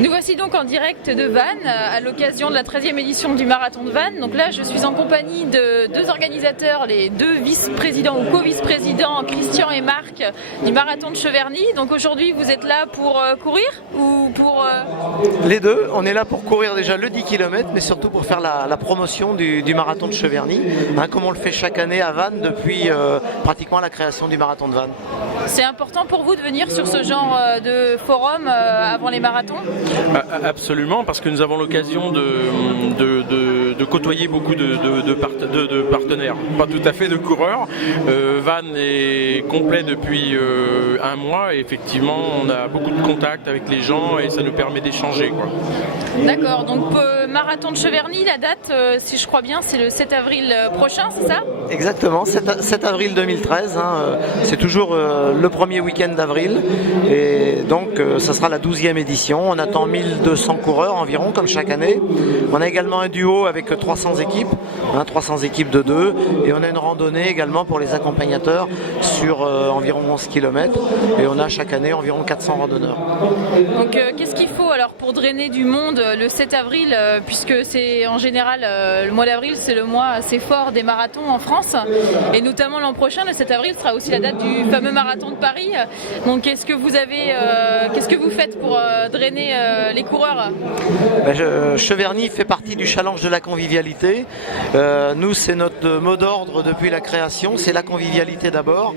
Nous voici donc en direct de Vannes à l'occasion de la 13e édition du marathon de Vannes. Donc là je suis en compagnie de deux organisateurs, les deux vice-présidents ou co-vice-présidents, Christian et Marc, du marathon de Cheverny. Donc aujourd'hui vous êtes là pour courir ou pour... Les deux, on est là pour courir déjà le 10 km mais surtout pour faire la promotion du marathon de Cheverny, comme on le fait chaque année à Vannes depuis pratiquement la création du marathon de Vannes. C'est important pour vous de venir sur ce genre de forum avant les marathons? Absolument, parce que nous avons l'occasion de côtoyer beaucoup de partenaires, pas tout à fait de coureurs. Vannes est complet depuis un mois et effectivement on a beaucoup de contacts avec les gens et ça nous permet d'échanger. D'accord, donc marathon de Cheverny, la date, si je crois bien, c'est le 7 avril prochain, c'est ça? Exactement, 7 avril 2013, c'est toujours le premier week-end d'avril et donc ça sera la 12e édition. On attend 1200 coureurs environ comme chaque année. On a également un duo avec 300 équipes, 300 équipes de 2 et on a une randonnée également pour les accompagnateurs sur environ 11 km et on a chaque année environ 400 randonneurs. Donc qu'est-ce qu'il faut alors pour drainer du monde le 7 avril puisque c'est en général le mois d'avril c'est le mois assez fort des marathons en France et notamment l'an prochain le 7 avril sera aussi la date du fameux marathon de Paris. Donc qu'est-ce que vous faites pour drainer les coureurs? Cheverny fait partie du challenge de la convivialité. Nous, c'est notre mot d'ordre depuis la création, c'est la convivialité d'abord.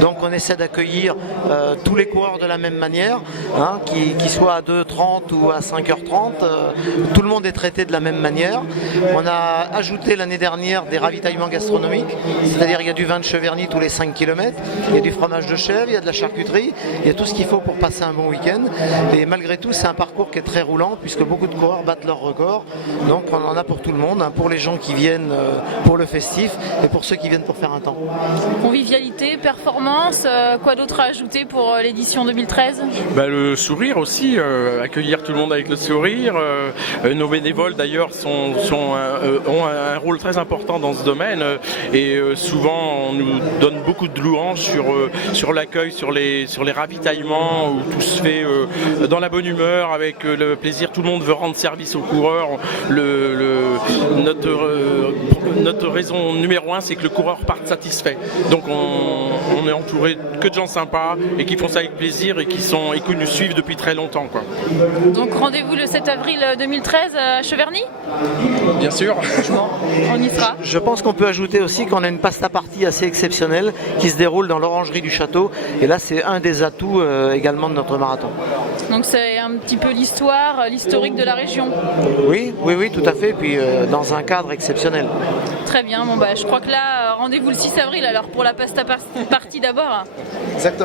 Donc on essaie d'accueillir tous les coureurs de la même manière, qu'ils soient à 2h30 ou à 5h30. Tout le monde est traité de la même manière. On a ajouté l'année dernière des ravitaillements gastronomiques, c'est-à-dire il y a du vin de Cheverny tous les 5 km, il y a du fromage de chèvre, il y a de la charcuterie, il y a tout ce qu'il faut pour passer un bon week-end. Et malgré tout, c'est un parcours qui est très roulant puisque beaucoup de coureurs battent leur record. Donc on en a pour tout le monde, pour les gens qui viennent pour le festif et pour ceux qui viennent pour faire un temps. Convivialité, performance, quoi d'autre à ajouter pour l'édition 2013? Le sourire aussi, accueillir tout le monde avec le sourire. Nos bénévoles d'ailleurs ont un rôle très important dans ce domaine et souvent on nous donne beaucoup de louanges sur l'accueil, sur les ravitaillements où tout se fait dans la bonne humeur, avec le plaisir. Tout le monde veut rendre service aux coureurs. Notre raison numéro 1, c'est que le coureur parte satisfait. Donc on est entouré que de gens sympas et qui font ça avec plaisir et qui nous suivent depuis très longtemps. Donc rendez-vous le 7 avril 2013 à Cheverny? Bien sûr. Franchement, on y sera. Je pense qu'on peut ajouter aussi qu'on a une pasta party assez exceptionnelle qui se déroule dans l'orangerie du château et là c'est un des atouts également de notre marathon. Donc c'est un petit peu l'historique de la région. Oui, tout à fait, puis dans un cadre exceptionnel. Très bien, je crois que là, rendez-vous le 6 avril alors pour la pasta party d'abord. Exactement.